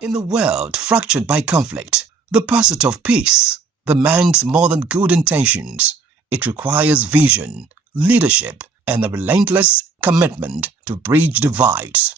In a world fractured by conflict, the pursuit of peace demands more than good intentions. It requires vision, leadership, and a relentless commitment to bridge divides.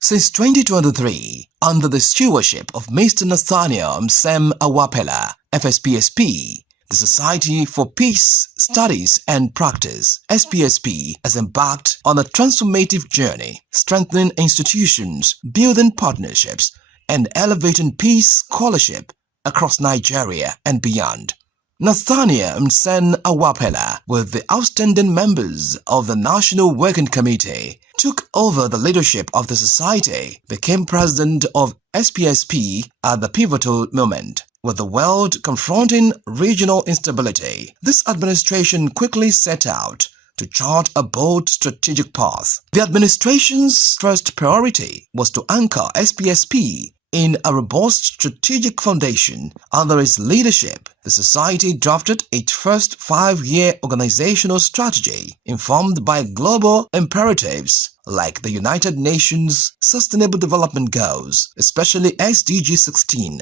Since 2023, under the stewardship of Mr. Nathaniel Msem Awapela, FSPSP, the Society for Peace Studies and Practice, SPSP, has embarked on a transformative journey, strengthening institutions, building partnerships, and elevating peace scholarship across Nigeria and beyond. Nathaniel Msem Awapela, with the outstanding members of the National Working Committee, took over the leadership of the society, became president of SPSP at the pivotal moment. With the world confronting regional instability, this administration quickly set out to chart a bold strategic path. The administration's first priority was to anchor SPSP in a robust strategic foundation. Under its leadership, the society drafted its first 5-year organizational strategy, informed by global imperatives like the United Nations Sustainable Development Goals, especially SDG 16,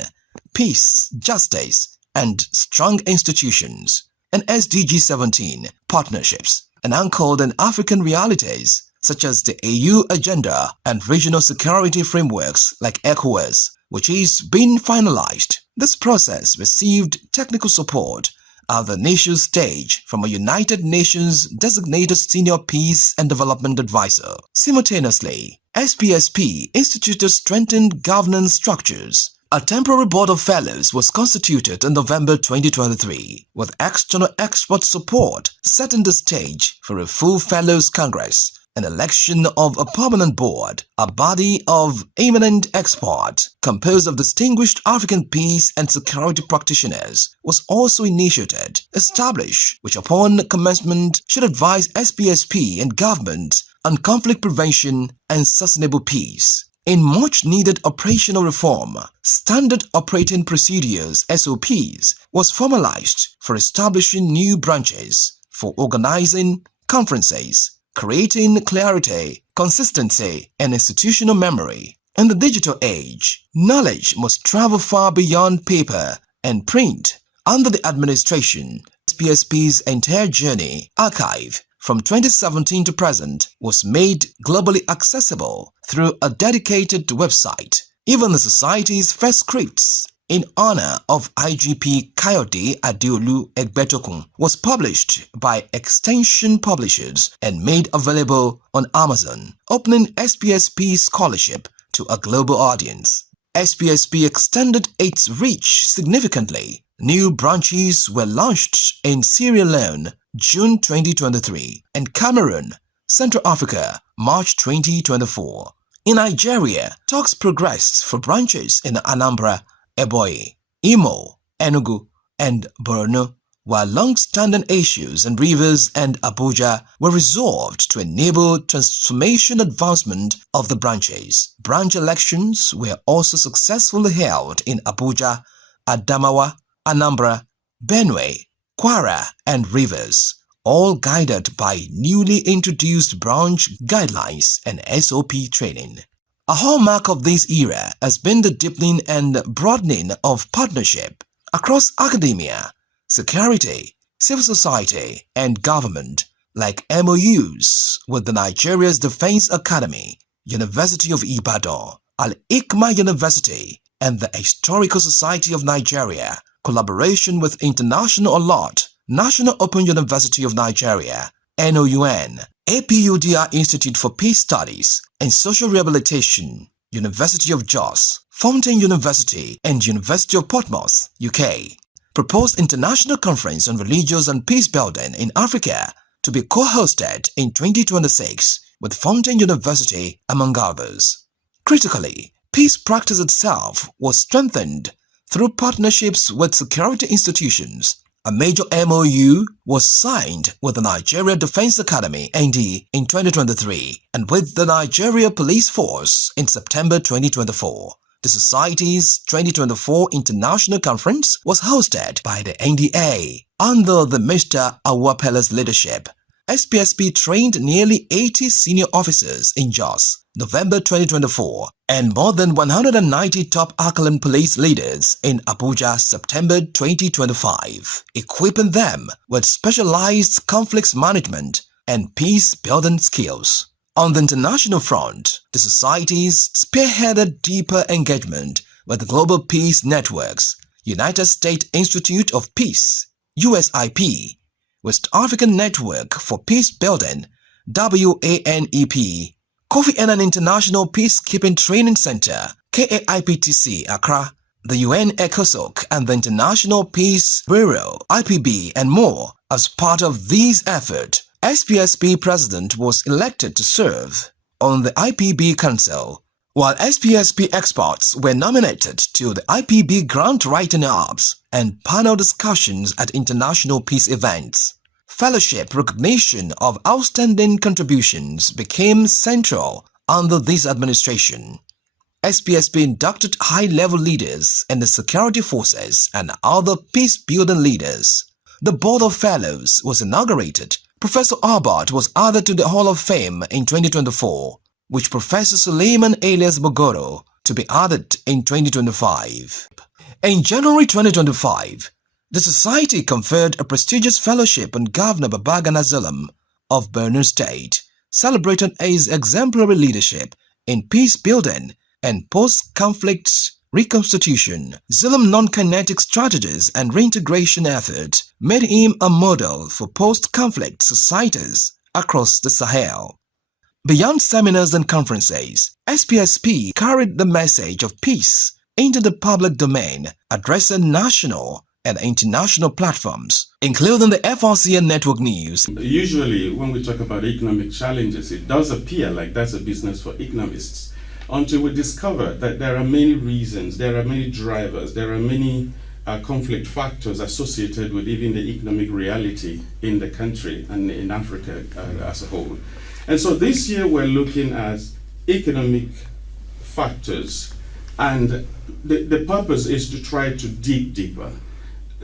peace, justice, and strong institutions, and SDG 17, partnerships, and anchored in African realities such as the AU agenda and regional security frameworks like ECOWAS, which is being finalized. This process received technical support at the initial stage from a United Nations designated senior peace and development advisor. Simultaneously, SPSP instituted strengthened governance structures. A temporary board of fellows was constituted in November 2023, with external expert support setting the stage for a full fellows congress. An election of a permanent board, a body of eminent experts composed of distinguished African peace and security practitioners, was also initiated, established, which upon commencement should advise SPSP and government on conflict prevention and sustainable peace. In much needed operational reform, Standard Operating Procedures (SOPs) was formalized for establishing new branches, for organizing conferences, creating clarity, consistency, and institutional memory. In the digital age, knowledge must travel far beyond paper and print. Under the administration, SPSP's entire journey, archive, from 2017 to present, was made globally accessible through a dedicated website. Even the Society's first scripts, in honor of IGP Kayode Adeolu Egbetokun, was published by Extension Publishers and made available on Amazon, opening SPSP scholarship to a global audience. SPSP extended its reach significantly. New branches were launched in Sierra Leone, June 2023, and Cameroon, Central Africa, March 2024. In Nigeria, talks progressed for branches in Anambra, Ebonyi, Imo, Enugu, and Borno, while long-standing issues in Rivers and Abuja were resolved to enable transformation advancement of the branches. Branch elections were also successfully held in Abuja, Adamawa, Anambra, Benue, Kwara, and Rivers, all guided by newly introduced branch guidelines and SOP training. A hallmark of this era has been the deepening and broadening of partnership across academia, security, civil society, and government, like MOUs with the Nigeria's Defense Academy, University of Ibadan, Al-Hikma University, and the Historical Society of Nigeria, collaboration with International Alert, National Open University of Nigeria, NOUN, APUDR Institute for Peace Studies and Social Rehabilitation, University of Jos, Fountain University, and University of Portsmouth, UK. Proposed International Conference on Religious and Peace Building in Africa to be co-hosted in 2026 with Fountain University, among others. Critically, peace practice itself was strengthened through partnerships with security institutions. A major MOU was signed with the Nigeria Defense Academy (ND) in 2023 and with the Nigeria Police Force in September 2024. The Society's 2024 International Conference was hosted by the NDA under the Mr. Awapela's leadership. SPSP trained nearly 80 senior officers in Jos, November 2024, and more than 190 top acclaimed police leaders in Abuja, September 2025, equipping them with specialized conflicts management and peace-building skills. On the international front, the societies spearheaded deeper engagement with global peace networks, United States Institute of Peace, USIP, West African Network for Peace Building, WANEP, Kofi Annan International Peacekeeping Training Center, KAIPTC, Accra, the UN ECOSOC and the International Peace Bureau, IPB, and more. As part of these efforts, SPSP President was elected to serve on the IPB Council, while SPSP experts were nominated to the IPB grant writing hubs and panel discussions at international peace events. Fellowship recognition of outstanding contributions became central under this administration. SPSP inducted high-level leaders in the security forces and other peace-building leaders. The Board of Fellows was inaugurated. Professor Albert was added to the Hall of Fame in 2024, which Professor Suleiman Elias Bogoro to be added in 2025. In January 2025, the Society conferred a prestigious fellowship on Governor Babagana Zulum of Borno State, celebrating his exemplary leadership in peace building and post-conflict reconstitution. Zulum's non-kinetic strategies and reintegration efforts made him a model for post-conflict societies across the Sahel. Beyond seminars and conferences, SPSP carried the message of peace into the public domain, addressing national and international platforms, including the FRCN Network News. Usually, when we talk about economic challenges, it does appear like that's a business for economists, until we discover that there are many reasons, there are many drivers, there are many conflict factors associated with even the economic reality in the country and in Africa as a whole. And so this year we're looking at economic factors, and the purpose is to try to dig deeper,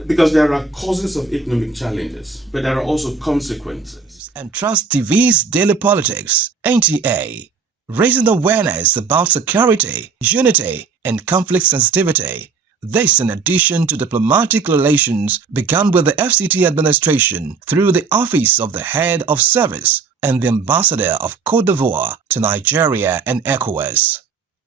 because there are causes of economic challenges, but there are also consequences. And Trust TV's Daily Politics, NTA, raising awareness about security, unity, and conflict sensitivity. This in addition to diplomatic relations begun with the FCT administration through the Office of the Head of Service and the Ambassador of Côte d'Ivoire to Nigeria and ECOWAS.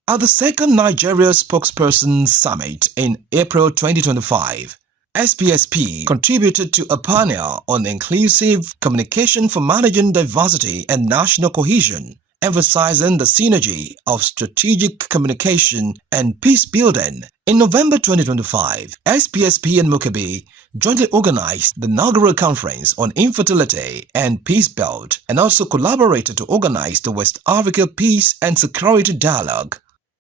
At the second Nigeria Spokesperson Summit in April 2025, SPSP contributed to a panel on inclusive communication for managing diversity and national cohesion, emphasizing the synergy of strategic communication and peace building. In November 2025, SPSP and Mukabi jointly organized the inaugural conference on infertility and peace build, and also collaborated to organize the West Africa Peace and Security Dialogue.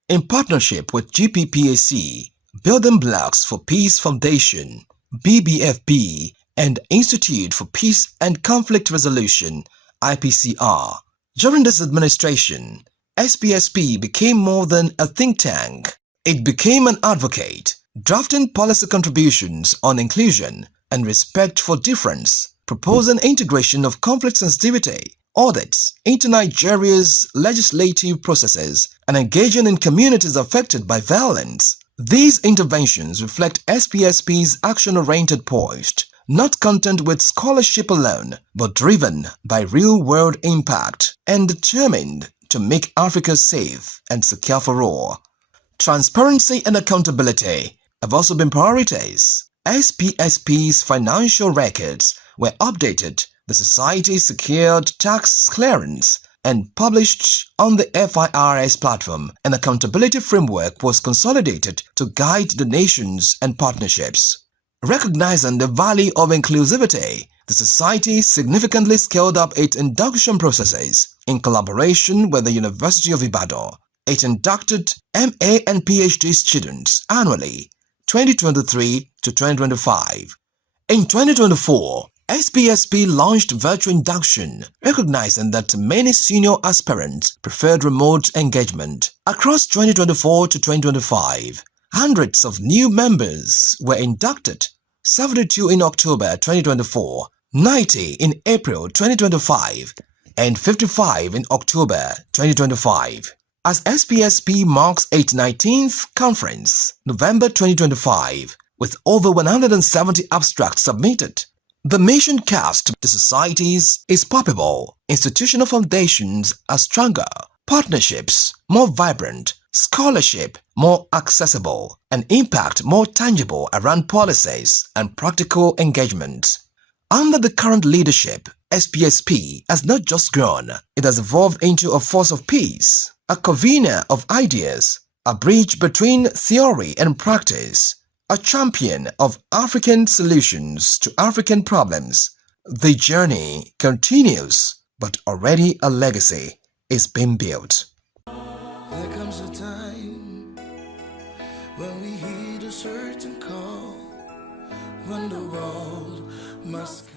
In partnership with GPPAC, Building Blocks for Peace Foundation, BBFB, and Institute for Peace and Conflict Resolution, IPCR. During this administration, SPSP became more than a think tank. It became an advocate, drafting policy contributions on inclusion and respect for difference, proposing integration of conflict sensitivity, audits into Nigeria's legislative processes, and engaging in communities affected by violence. These interventions reflect SPSP's action-oriented post, not content with scholarship alone, but driven by real-world impact and determined to make Africa safe and secure for all. Transparency and accountability have also been priorities. SPSP's financial records were updated, the Society secured tax clearance and published on the FIRS platform. An accountability framework was consolidated to guide donations and partnerships. Recognizing the value of inclusivity, the Society significantly scaled up its induction processes. In collaboration with the University of Ibadan, it inducted MA and PhD students annually, 2023 to 2025. In 2024, SPSP launched virtual induction, recognizing that many senior aspirants preferred remote engagement. Across 2024 to 2025, hundreds of new members were inducted, 72 in October 2024 90 in April 2025, and 55 in October 2025. As SPSP marks its 19th conference, November 2025, with over 170 abstracts submitted, the mission cast to societies is palpable. Institutional foundations are stronger, partnerships more vibrant, scholarship more accessible, and impact more tangible around policies and practical engagement. Under the current leadership, SPSP has not just grown, it has evolved into a force of peace, a convener of ideas, a bridge between theory and practice, a champion of African solutions to African problems. The journey continues, but already a legacy is being built. There comes a time when we heed a certain call, when the world must